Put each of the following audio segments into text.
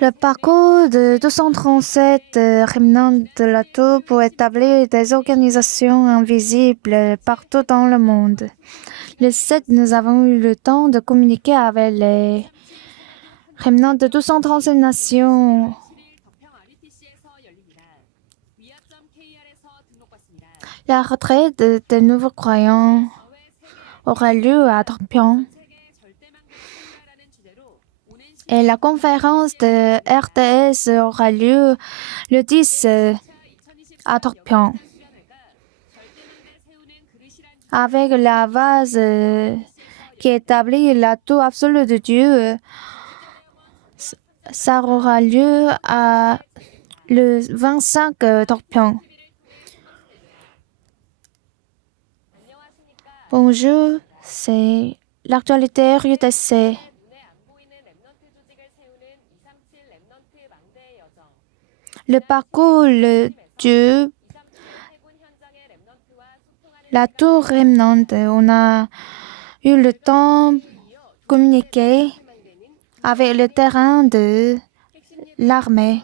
Le parcours de 237 remnants de la tour pour établir des organisations invisibles partout dans le monde. Le 7, nous avons eu le temps de communiquer avec les remnants de 237 nations. La retraite des nouveaux croyants aura lieu à Dorpion. Et la conférence de RTS aura lieu le 10 à Dorpion. Avec la vase qui établit la tour absolue de Dieu, ça aura lieu le 25 Dorpion. Bonjour, c'est l'actualité RUTC. Le parcours de la tour remnant, on a eu le temps de communiquer avec le terrain de l'armée.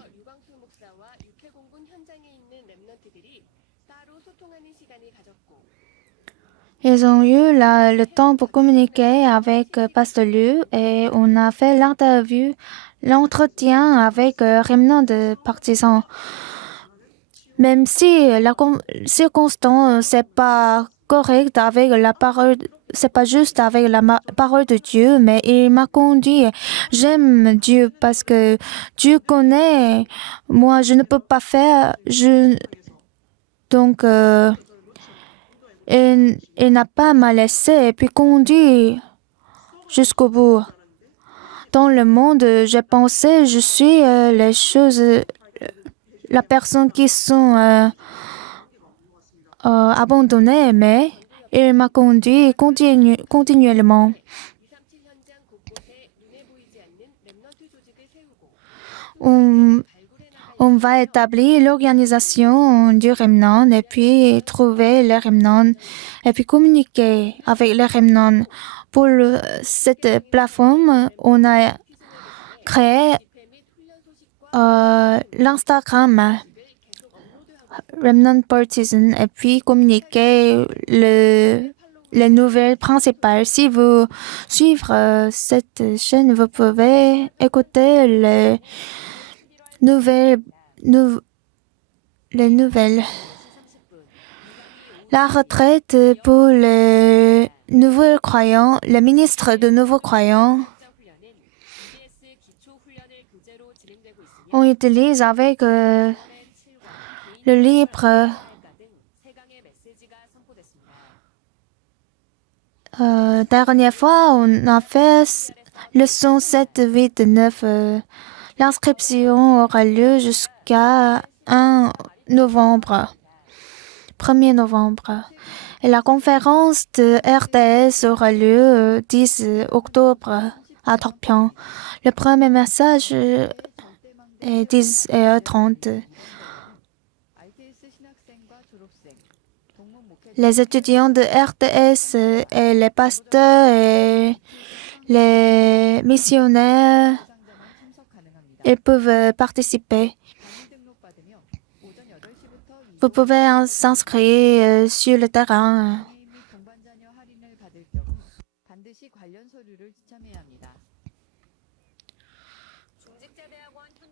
Ils ont eu le temps pour communiquer avec Pasteur Liu et on a fait l'entretien avec remnant de partisans. Même si la circonstance c'est pas correct avec la parole, c'est pas juste avec la parole de Dieu, mais il m'a conduit. J'aime Dieu parce que Dieu connaît. Moi, je ne peux pas faire. Donc, il n'a pas m'a laissé et puis conduit jusqu'au bout. Dans le monde, j'ai pensé, je suis les choses, la personne qui sont abandonnées, mais il m'a conduit continuellement. On va établir l'organisation du remnant et puis trouver les remnants et puis communiquer avec les remnants. Pour cette plateforme, on a créé l'Instagram Remnant Partisan et puis communiquer les nouvelles principales. Si vous suivez cette chaîne, vous pouvez écouter les nouvelles. La retraite pour les nouveaux croyants, le ministre de nouveaux croyants, on utilise avec le livre dernière fois, on a fait leçon 7, 8, 9. L'inscription aura lieu jusqu'à 1 novembre. 1er novembre. Et la conférence de RTS aura lieu le 10 octobre à Dorpion. Le premier message est 10h30. Les étudiants de RTS et les pasteurs et les missionnaires, ils peuvent participer. Vous pouvez s'inscrire sur le terrain.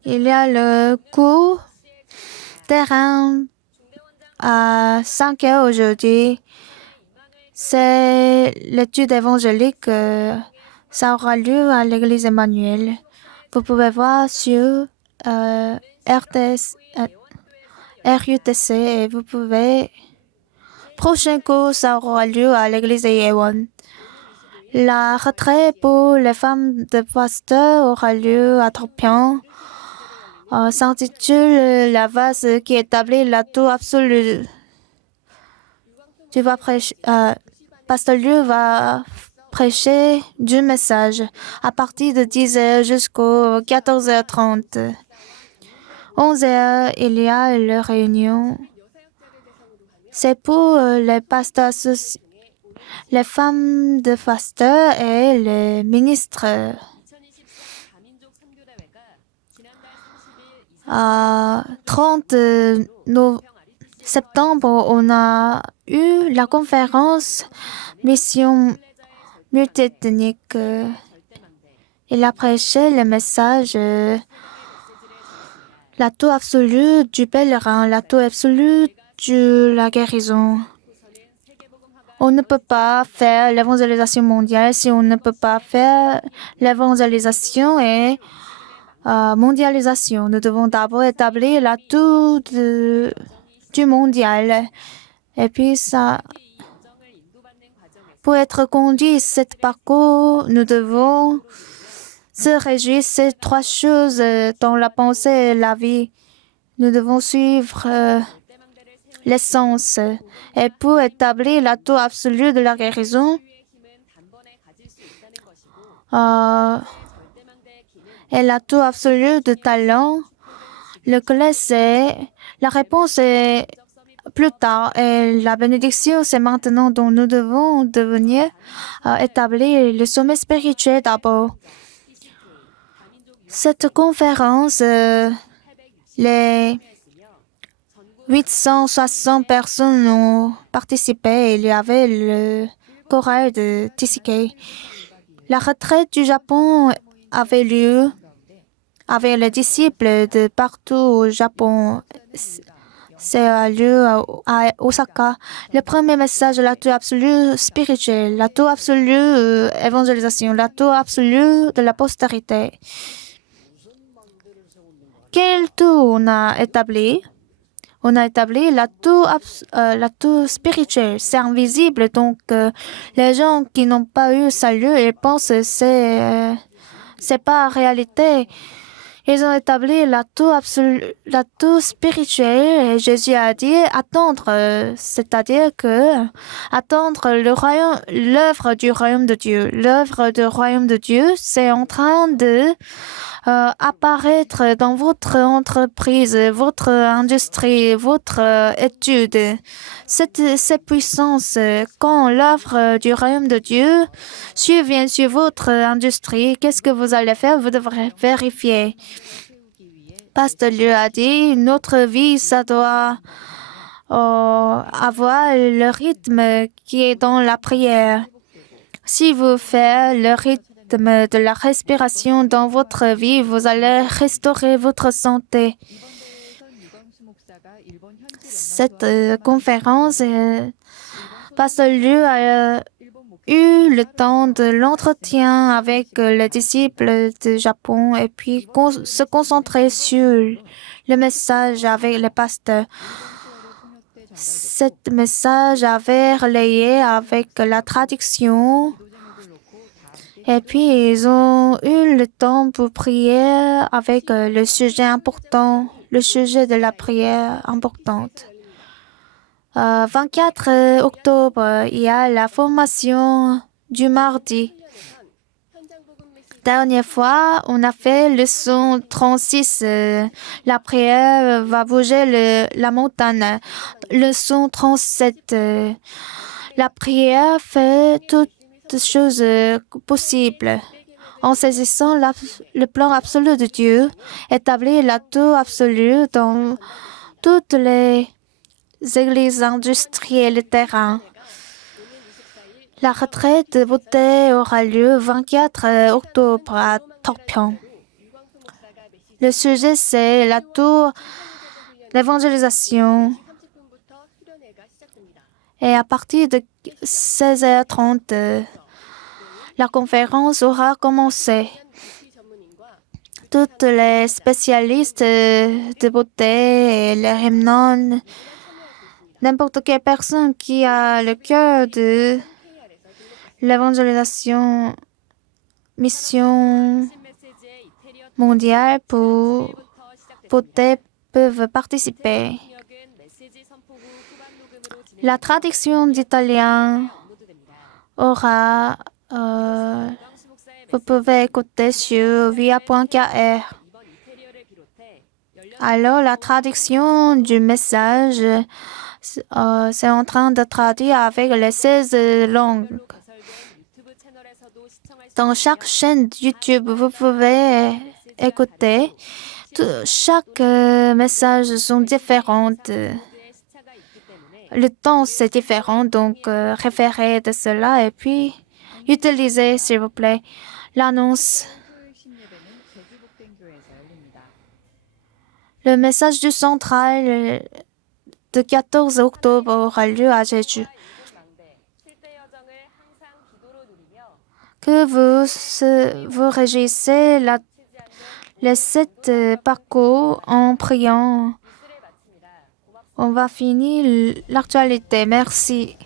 Il y a le cours terrain à 5 heures aujourd'hui. C'est l'étude évangélique. Ça aura lieu à l'église Emmanuel. Vous pouvez voir sur RUTC et vous pouvez. Prochain cours, ça aura lieu à l'église Yewon. La retraite pour les femmes de pasteur aura lieu à Dorpion. S'intitule La vase qui établit la tour absolue. Pasteur Liu va prêcher du message à partir de 10h jusqu'au 14h30. 11h, il y a la réunion. C'est pour les pasteurs, les femmes de pasteurs et les ministres 30 septembre, on a eu la conférence Mission multiethnique. Il a prêché le message l'atout absolu du pèlerin, l'atout absolu de la guérison. On ne peut pas faire l'évangélisation mondiale si on ne peut pas faire l'évangélisation et mondialisation. Nous devons d'abord établir l'atout du mondial. Et puis ça, pour être conduit cet parcours, nous devons se réjouir de ces trois choses dans la pensée et la vie. Nous devons suivre l'essence. Et pour établir l'atout absolu de la guérison, et l'atout absolu de talent, le clé c'est la réponse est plus tard et la bénédiction c'est maintenant. Donc nous devons devenir établir le sommet spirituel d'abord. Cette conférence, les 860 personnes ont participé. Il y avait le chorale de TCK. La retraite du Japon avait lieu avec les disciples de partout au Japon. C'est lieu à Osaka. Le premier message, l'atout absolu spirituel, l'atout absolu évangélisation, l'atout absolu de la postérité. Quel tout on a établi? On a établi l'atout spirituel. C'est invisible, donc les gens qui n'ont pas eu salut, ils pensent que c'est pas la réalité. Ils ont établi l'atout absolu, l'atout spirituel. Et Jésus a dit attendre, c'est-à-dire que attendre l'œuvre du royaume de Dieu. L'œuvre du royaume de Dieu, c'est en train de apparaître dans votre entreprise, votre industrie, votre étude. Cette puissance, quand l'œuvre du royaume de Dieu survient sur votre industrie, qu'est-ce que vous allez faire? Vous devrez vérifier. Pasteur Liu a dit, notre vie, ça doit avoir le rythme qui est dans la prière. Si vous faites le rythme de la respiration dans votre vie, vous allez restaurer votre santé. Cette conférence, Pasteur Liu a eu le temps de l'entretien avec les disciples du Japon et puis se concentrer sur le message avec les pasteurs. Cet message avait relayé avec la traduction. Et puis, ils ont eu le temps pour prier avec le sujet important, le sujet de la prière importante. 24 octobre, il y a la formation du mardi. Dernière fois, on a fait leçon 36. La prière va bouger la montagne. Leçon 37. La prière fait toutes choses possibles. En saisissant le plan absolu de Dieu, établir l'atout absolu dans toutes les églises industrielles et terrains. La retraite de beauté aura lieu 24 octobre à Tokpyeong. Le sujet, c'est l'atout d'évangélisation. Et à partir de 16h30, la conférence aura commencé. Toutes les spécialistes de beauté et les hymnes, n'importe quelle personne qui a le cœur de l'évangélisation, mission mondiale pour beauté peuvent participer. La traduction d'italien aura, vous pouvez écouter sur via.kr. Alors, la traduction du message, c'est en train de traduire avec les 16 langues. Dans chaque chaîne YouTube, vous pouvez écouter. Chaque message sont différents. Le temps, c'est différent, donc référez de cela et puis utilisez, s'il vous plaît, l'annonce. Le message du central de 14 octobre aura lieu à Jeju. Que vous régissez les 7 parcours en priant. On va finir l'actualité. Merci.